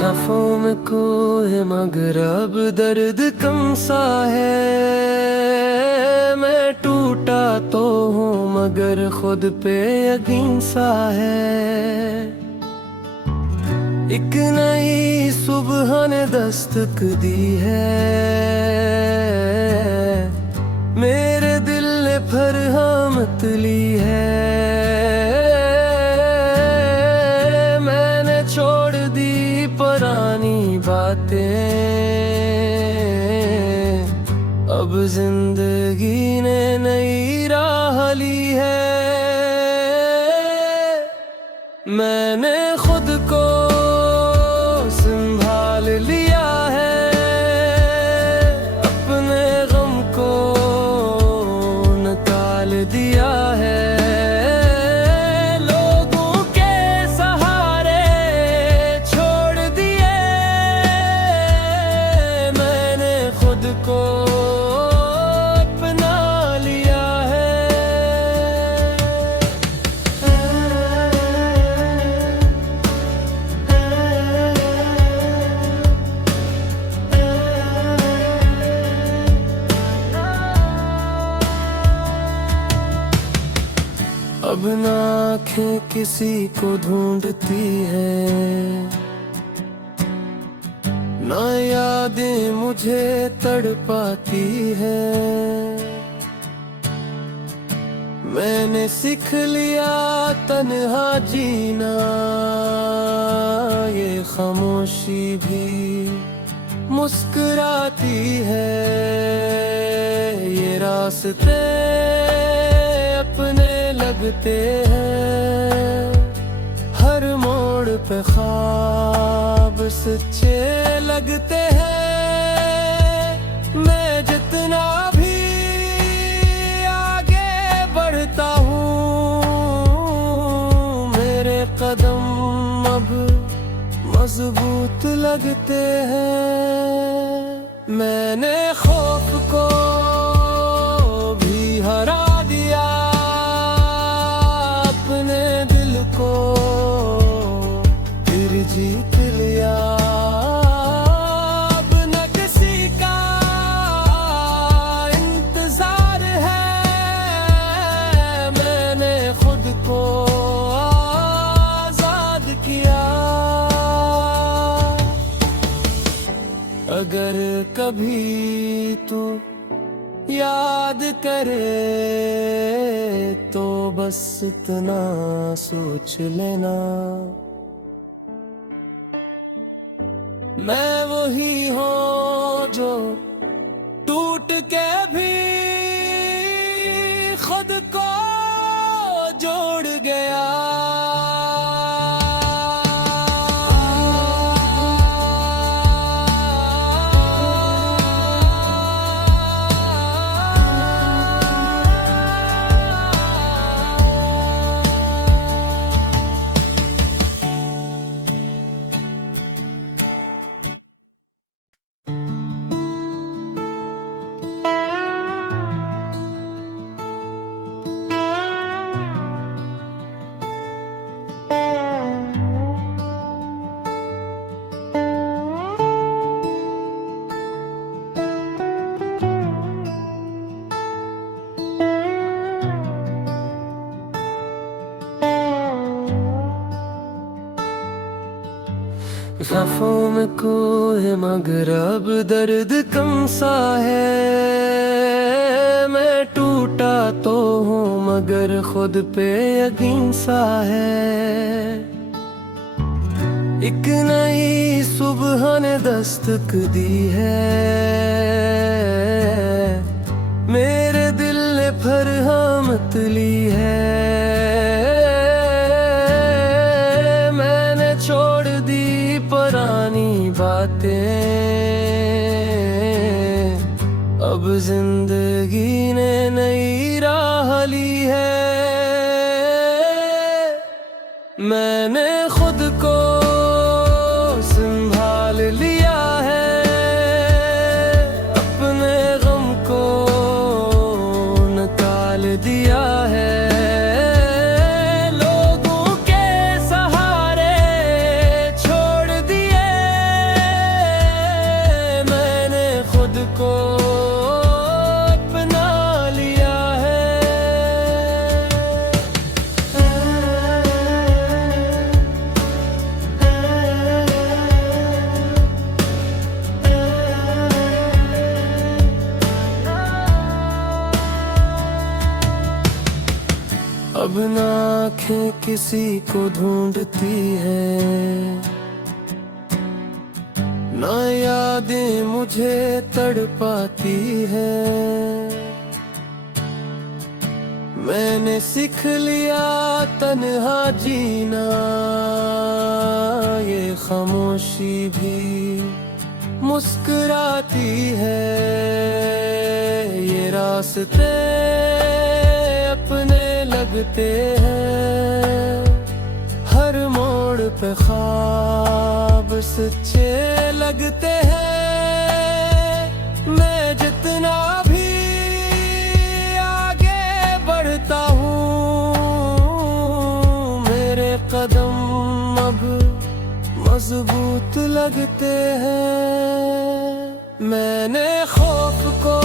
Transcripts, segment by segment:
सांसों में कोई मगर अब दर्द कम सा है। मैं टूटा तो हूँ मगर खुद पे यकीन सा है। एक नई सुबह ने दस्तक दी है, मेरे दिल ने फरहमत ली है। मैंने छोड़ दी पुरानी बातें, अब जिंदगी ने नई राह ली है। मैंने खुद को संभाल लिया है, अपने गम को निकाल दिया है। लोगों के सहारे छोड़ दिए, मैंने खुद को अपना लिया है। अब ना आँखें किसी को ढूंढती है, ना यादें मुझे तड़पाती है। मैंने सीख लिया तन्हा जीना, ये खामोशी भी मुस्कुराती है। ये रास्ते अपने लगते हैं, हर मोड़ पे ख्वाब सच्चे लगते हैं। मैं जितना भी आगे बढ़ता हूँ, मेरे कदम अब मजबूत लगते हैं। मैंने खौफ को भी हरा दिया, अपने दिल को फिर जीत लिया। अब न किसी का इंतजार है, मैंने खुद को आजाद किया। अगर कभी तू याद करे तो बस इतना सोच लेना, मैं वही हूँ जो टूट के भी खुद को जोड़ गया। सांसों में कोई मगर अब दर्द कम सा है। मैं टूटा तो हूँ मगर खुद पे यकीन सा है। एक नई सुबह ने दस्तक दी है, मेरे दिल ने फरहमत ली है। मैंने छोड़ दी पुरानी बातें, अब जिंदगी ने नई राह ली है। मैंने खुद को संभाल लिया है, अपने गम को निकाल दिया है। लोगों के सहारे छोड़ दिए, अब ना आँखें किसी को ढूंढती है, ना यादें मुझे तड़पाती है। मैंने सीख लिया तन्हा जीना, ये खामोशी भी मुस्कुराती है। ये रास्ते अपने लगते हैं, हर मोड़ पे ख्वाब सच्चे लगते हैं। मैं जितना भी आगे बढ़ता हूँ, मेरे कदम अब मजबूत लगते हैं। मैंने खौफ को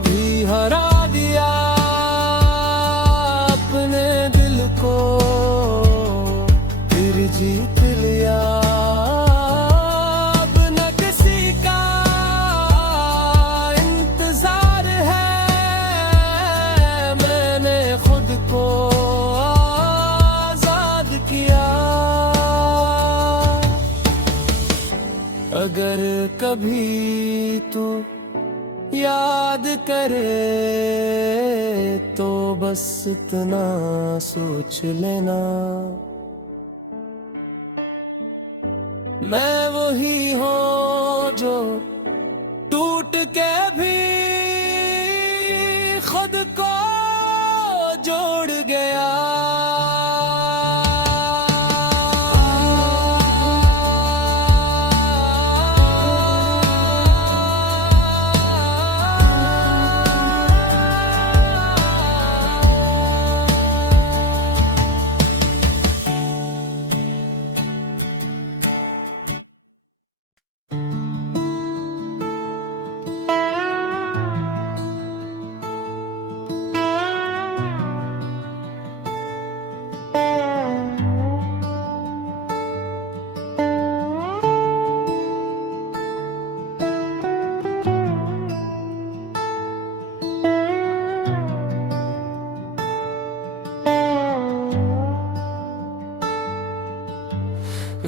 भी हरा दिया, अपने दिल को फिर जीत लिया। अब न किसी का इंतजार है, मैंने खुद को आजाद किया। अगर कभी तू याद करे तो बस इतना सोच लेना, मैं वही हूँ जो टूट के भी खुद को जोड़ गया।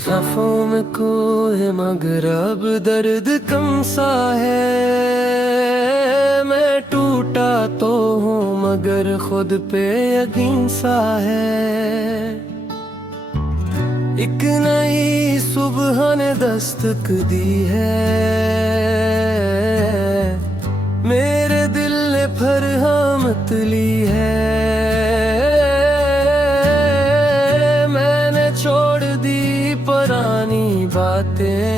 ज़ख्मों में कोई है मगर अब दर्द कम सा है। मैं टूटा तो हूँ मगर खुद पे यकीन सा है। एक नई सुबह ने दस्तक दी है, मेरे दिल ने फरहमत ली है। मैंने छोड़ दी पुरानी बातें,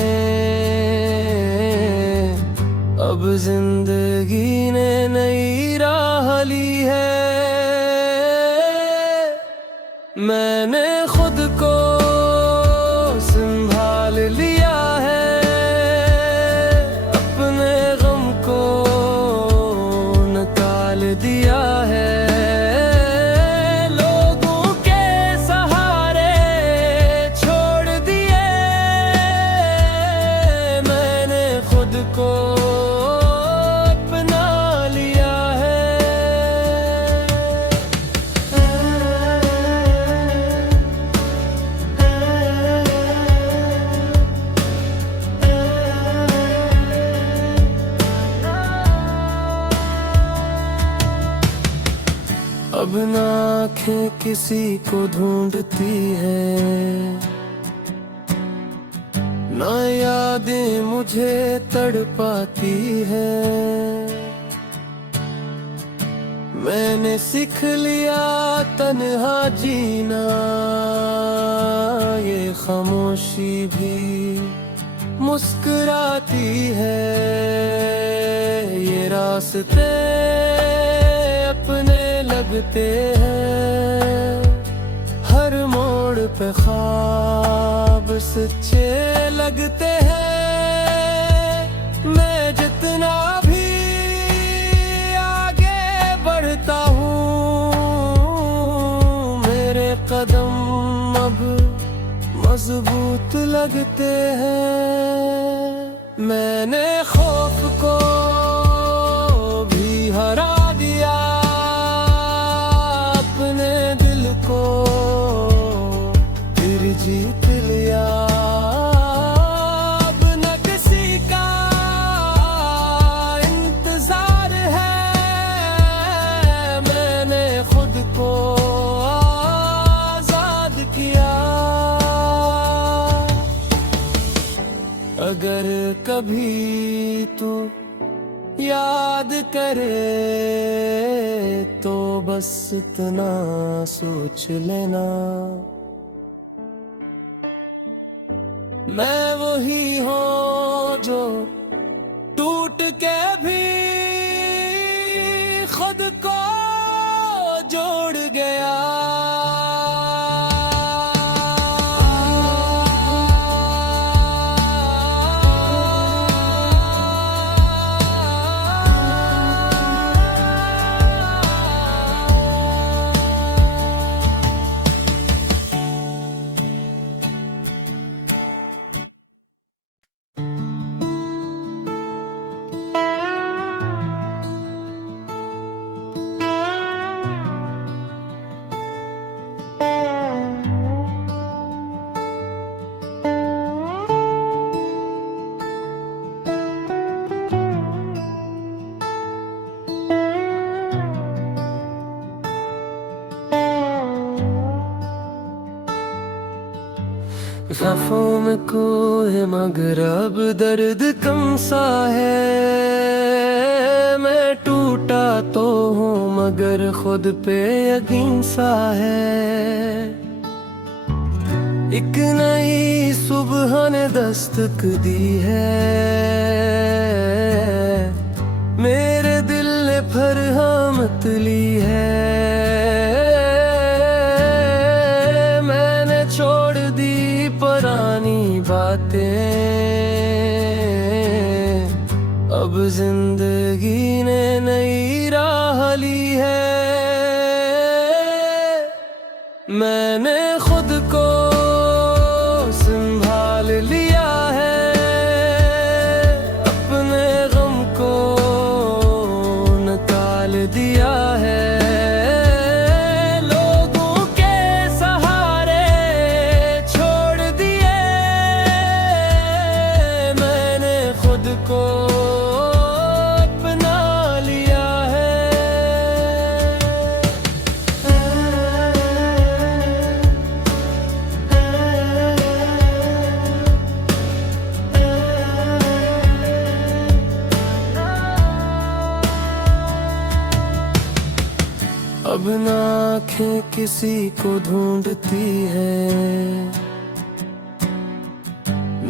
अब जिंदगी ने नई राह ली है। मैंने खुद को संभाल लिया है, अपने गम को निकाल दिया है। को अपना लिया है। अब ना आँखें किसी को ढूंढती है, ना यादें मुझे तड़पाती है। मैंने सीख लिया तन्हा जीना, ये खामोशी भी मुस्कुराती है। ये रास्ते अपने लगते हैं, हर मोड़ पे ख्वाब सच्चे लगते हैं। मैं जितना भी आगे बढ़ता हूँ, मेरे कदम अब मजबूत लगते हैं। मैंने खौफ को भी हरा दिया, अगर कभी तू याद करे तो बस इतना सोच लेना, मैं वही हूँ जो टूट के भी खुद को जोड़ गया। ज़ख्मों में कोई है मगर अब दर्द कम सा है। मैं टूटा तो हूँ मगर खुद पे यकीन सा है। एक नई सुबह ने दस्तक दी है, मेरे दिल ने फरहमत ली है। पुरानी बातें अब जिंदगी ने नई राह ली है। मैंने खुद को संभाल लिया है, अपने गम को निकाल दिया है। को अपना लिया है। अब ना आँखें किसी को ढूंढती है,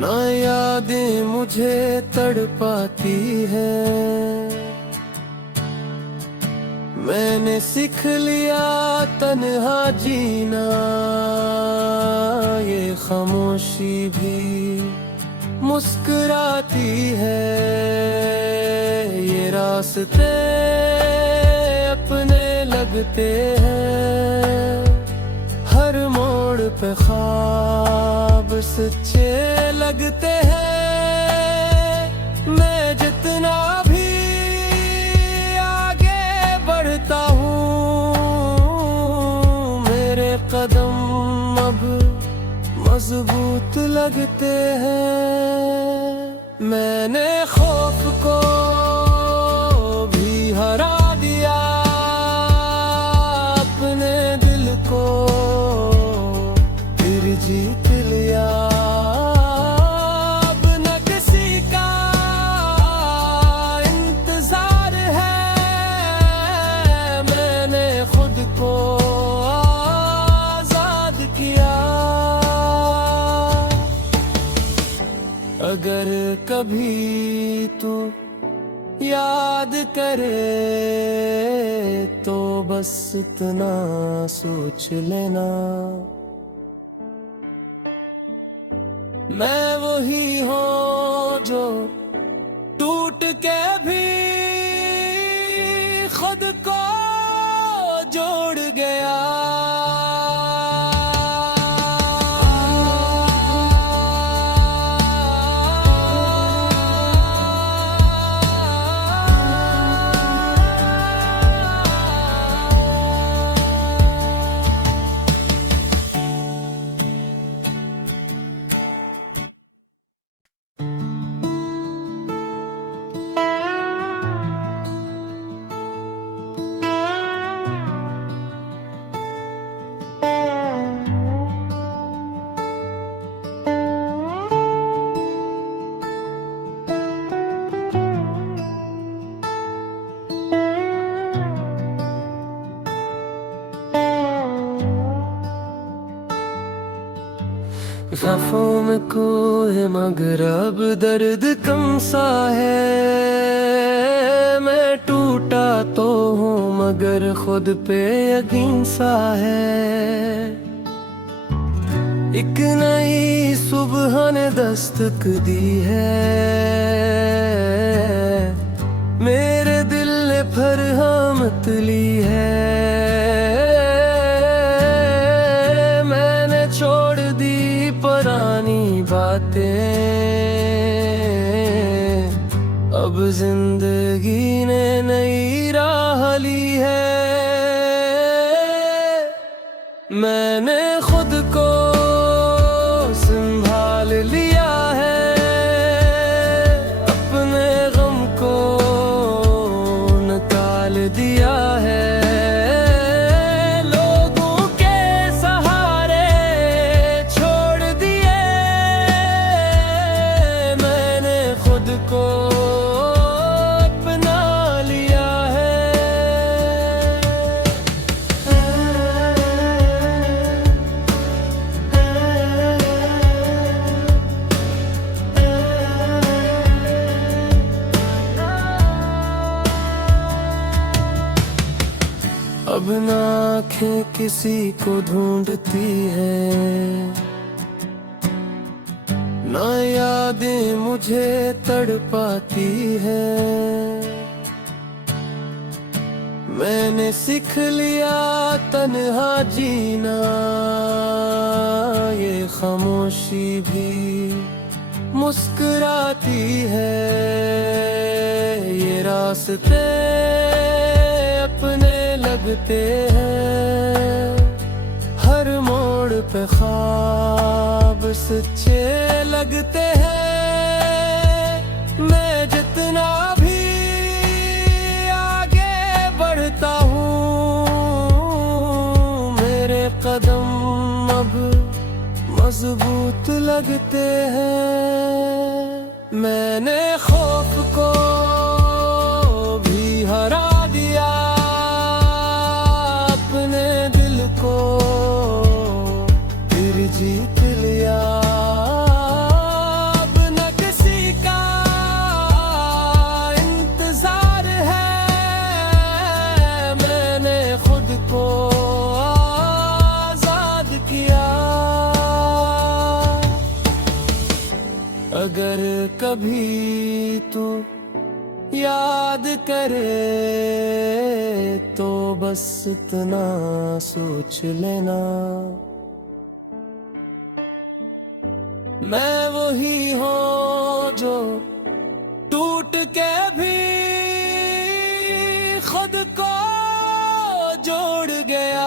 ना यादें मुझे तड़पाती है। मैंने सीख लिया तन्हा जीना, ये खामोशी भी मुस्कुराती है। ये रास्ते अपने लगते हैं, हर मोड़ पे ख्वाब सच्चे लगते हैं। मैं जितना भी आगे बढ़ता हूँ, मेरे कदम अब मजबूत लगते हैं। मैंने खौफ को भी हरा दिया, अपने दिल को फिर जीत लिया। अब न किसी का इंतजार है, मैंने खुद को आजाद किया। अगर कभी तू याद करे तो बस इतना सोच लेना, मैं वही हूँ जो टूट के भी खुद को जोड़ गया। ज़फ़ों में कोह मगर अब दर्द कम सा है। मैं टूटा तो हूँ मगर खुद पे यकीन सा है। एक नई सुबह ने दस्तक दी है। मेरे दिल ने फरहमत ली है। मैंने छोड़ दी पुरानी बातें। अब जिंदगी ने नई राह ली है। मैंने खुद को संभाल लिया है। अपने गम को निकाल दिया है। लोगों के सहारे छोड़ दिए। मैंने खुद को अपना लिया है। अब ना आँखें किसी को ढूंढती है, ना यादें मुझे तड़पाती है। मैंने सीख लिया तन्हा जीना। ये खामोशी भी मुस्कुराती है। ये रास्ते अपने लगते हैं। हर मोड़ पे ख्वाब सच्चे लगते हैं। मैं जितना भी आगे बढ़ता हूँ, मेरे कदम अब मजबूत लगते हैं। मैंने खौफ को भी हरा दिया। अपने दिल को फिर जीत लिया। अब न किसी का इंतजार है। मैंने खुद को आजाद किया। अगर कभी तू याद करे तो बस इतना सोच लेना, मैं वही हूँ जो टूट के भी खुद को जोड़ गया।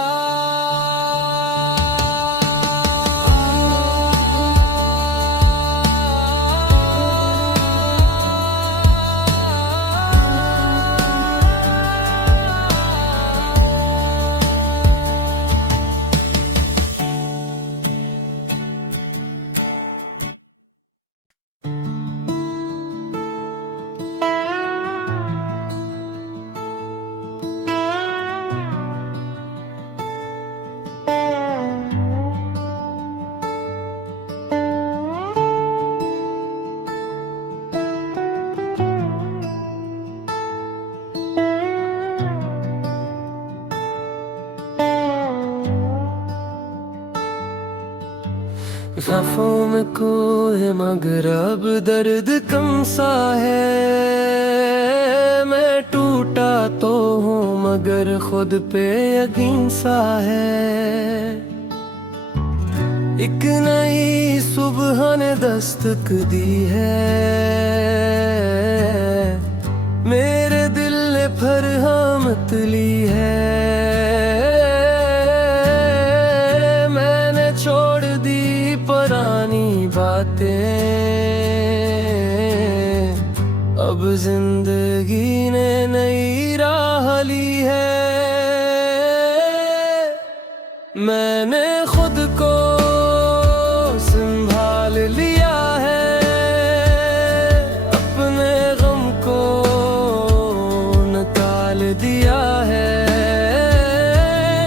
ज़फ़ों में कोह मगर अब दर्द कम सा है। मैं टूटा तो हूँ मगर खुद पे यकीन सा है। एक नई सुबह ने दस्तक दी है। मेरे दिल ने फरहमत ली है। मैंने छोड़ दी पुरानी बातें। अब जिंदगी ने नई राह ली है। मैंने खुद को संभाल लिया है। अपने गम को निकाल दिया है।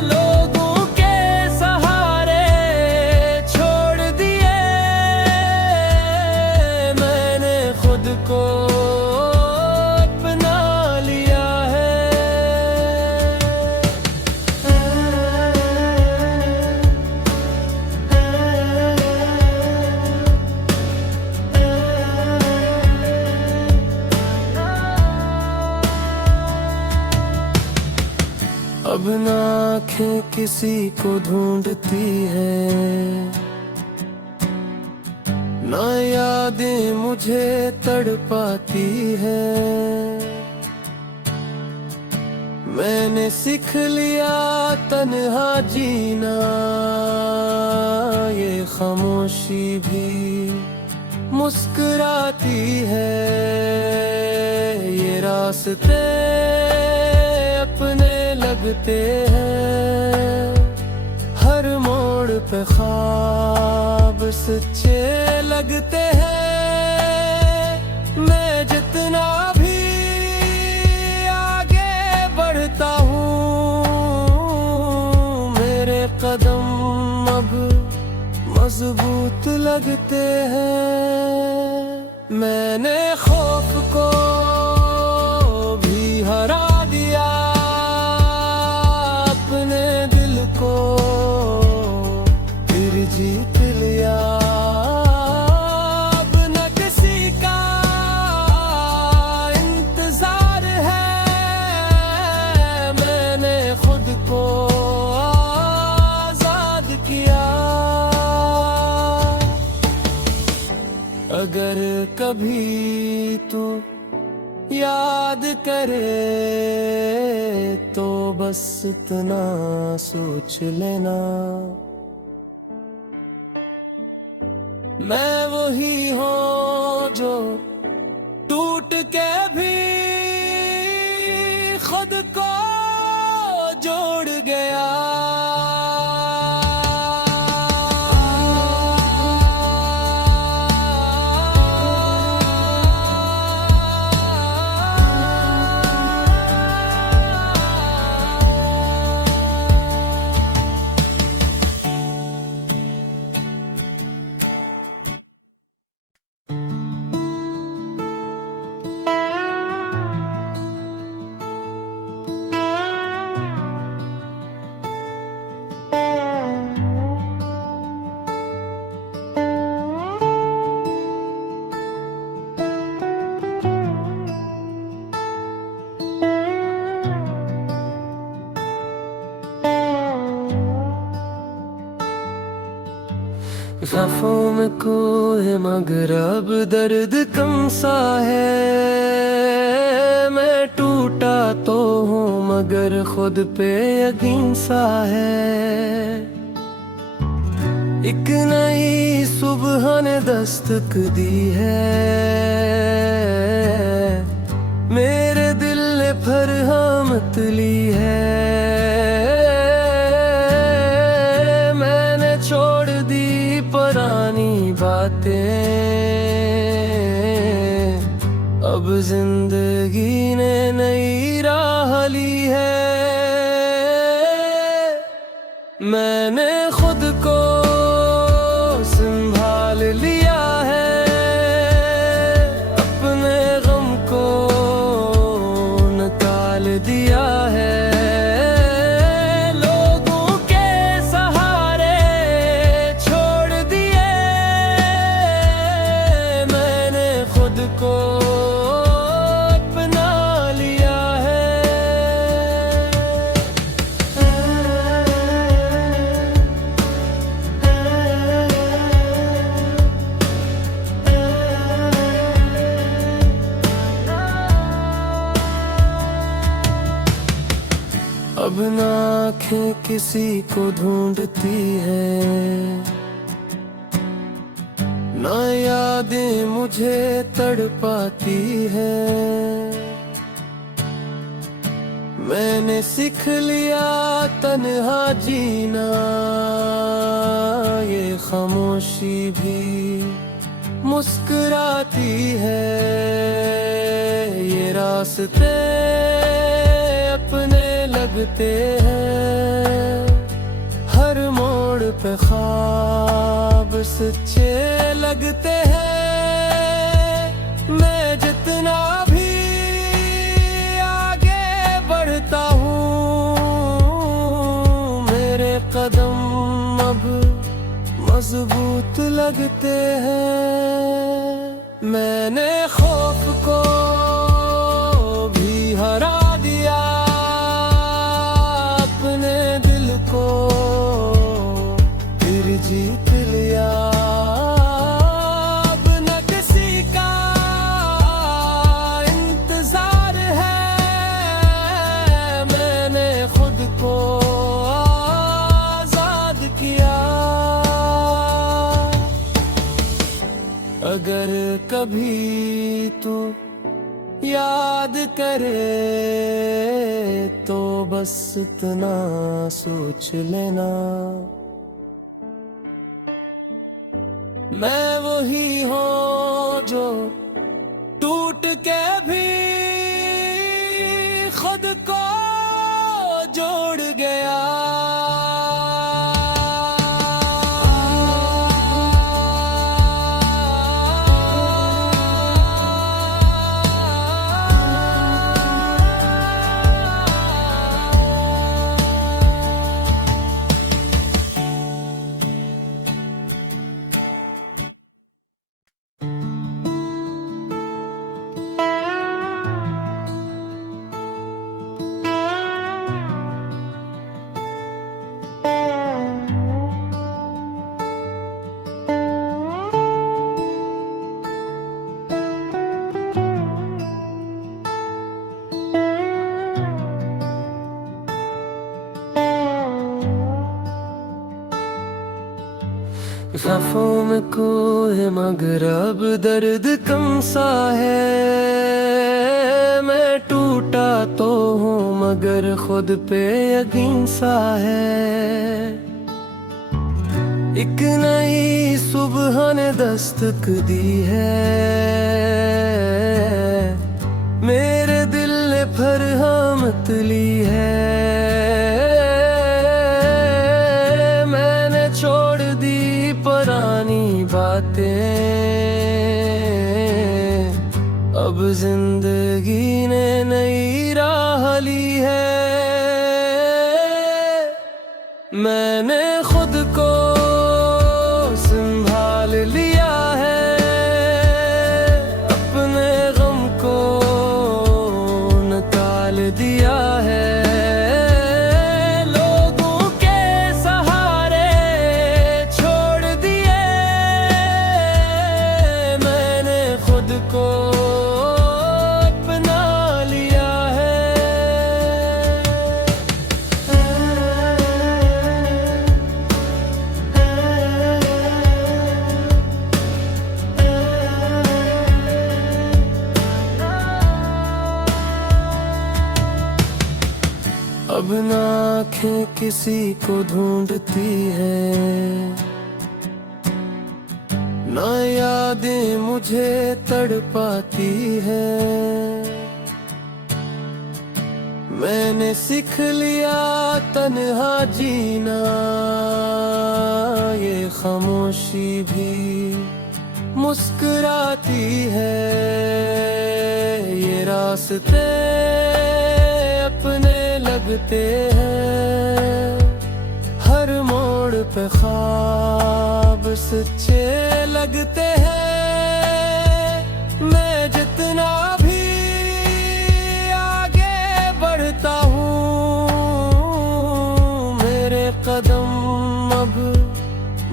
लोगों के सहारे छोड़ दिए। अब ना आँखें किसी को ढूंढती है, ना यादें मुझे तड़पाती है। मैंने सीख लिया तन्हा जीना, ये खामोशी भी मुस्कुराती है। ये रास्ते अपने लगते हैं, हर मोड़ पे ख्वाब सच्चे लगते हैं। मैं जितना भी आगे बढ़ता हूँ, मेरे कदम अब मजबूत लगते हैं। मैंने खौफ को भी हरा दिया, अपने दिल को फिर जीत लिया। अब न किसी का इंतजार है, मैंने खुद को आजाद किया। अगर कभी तू याद करे तो बस इतना सोच लेना, मैं वही हूँ जो टूट के भी खुद को जोड़ गया। ख्वाबों में कोई मगर अब दर्द कम सा है। मैं टूटा तो हूँ मगर खुद पे यकीन सा है। एक नई सुबह ने दस्तक दी है, मेरे दिल ने फरहमत ली है। मैंने छोड़ दी पुरानी बातें, अब जिंदगी ने नई राह ली है। मैंने खुद को संभाल लिया है, अपने गम को निकाल दिया है। को अपना लिया है। अब ना आँखें किसी को ढूंढती है, ना यादें मुझे तड़पाती है। मैंने सीख लिया तन्हा जीना, ये खामोशी भी मुस्कुराती है। ये रास्ते अपने लगते हैं, हर मोड़ पे ख्वाब सच्चे लगते हैं। मैं जितना भी आगे बढ़ता हूँ, मेरे कदम अब मजबूत लगते हैं। मैंने खौफ को भी हरा दिया, याद करे तो बस इतना सोच लेना, मैं वही हूँ जो टूट के भी खुद को जोड़ गया। ख्वाबों में कोई मगर अब दर्द कम सा है, मैं टूटा तो हूँ मगर खुद पे यकीन सा है। एक नई सुबह ने दस्तक दी है, मेरे दिल ने फरहमत ली है। मैंने छोड़ दी पुरानी बातें, अब जिंदगी ने नई राह ली है। मैंने खुद को संभाल लिया है, अपने गम को निकाल दिया है। लोगों के सहारे छोड़ दिए, मैंने खुद को अपना लिया है। अब ना आँखें किसी को ढूंढती है, ना यादें मुझे तड़पाती है। मैंने सीख लिया तन्हा जीना, ये खामोशी भी मुस्कुराती है। ये रास्ते अपने लगते हैं, हर मोड़ पे ख्वाब सच्चे लगते हैं। मैं जितना भी आगे बढ़ता हूँ, मेरे कदम अब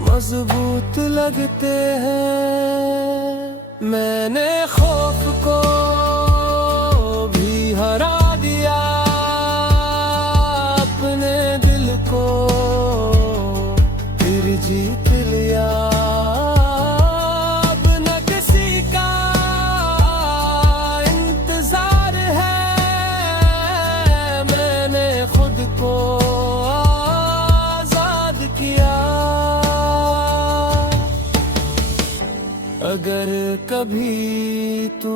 मजबूत लगते हैं। मैंने खौफ को भी हरा दिया, अपने दिल को फिर जीत लिया। अब न किसी का इंतजार है, मैंने खुद को आजाद किया। अगर कभी तू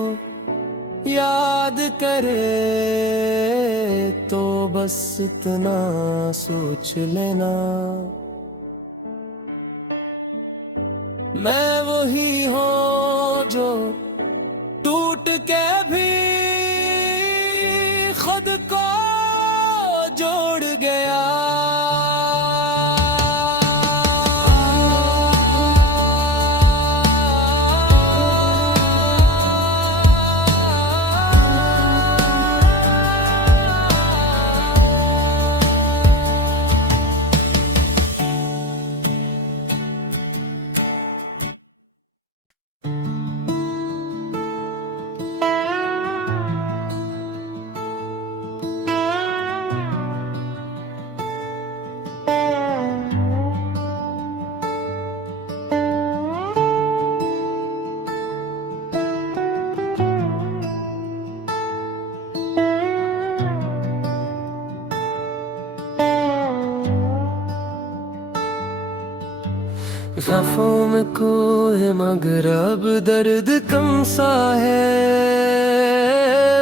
याद करे तो बस इतना सोच लेना, मैं वही हूँ जो टूट के भी खुद को जोड़ गया। ज़फ़ों में खो है मगर अब दर्द कम सा है।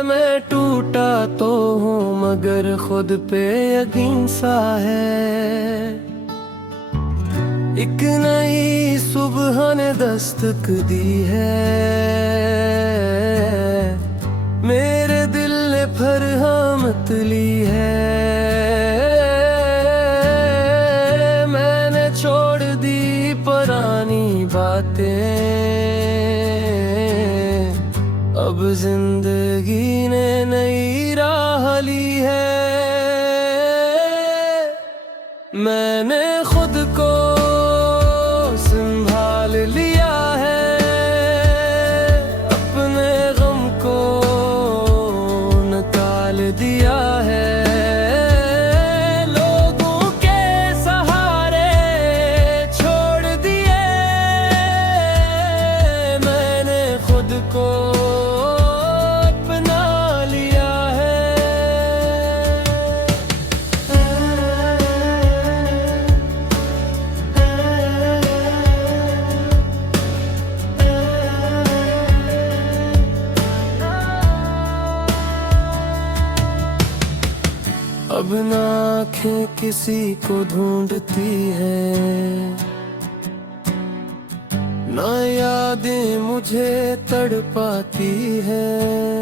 मैं टूटा तो हूँ मगर खुद पे यकीन सा है। एक नई सुबह ने दस्तक दी है, मेरे दिल ने फरहमत ली है। मैंने छोड़ दी पुरानी बातें, अब जिंदगी ने नई राह ली है। मैंने खुद को संभाल लिया है, अपने गम को निकाल दिया है। लोगों के सहारे छोड़ दिए, मैंने खुद को अपना लिया है। अब ना आँखें किसी को ढूंढती है, ना यादें मुझे तड़पाती है।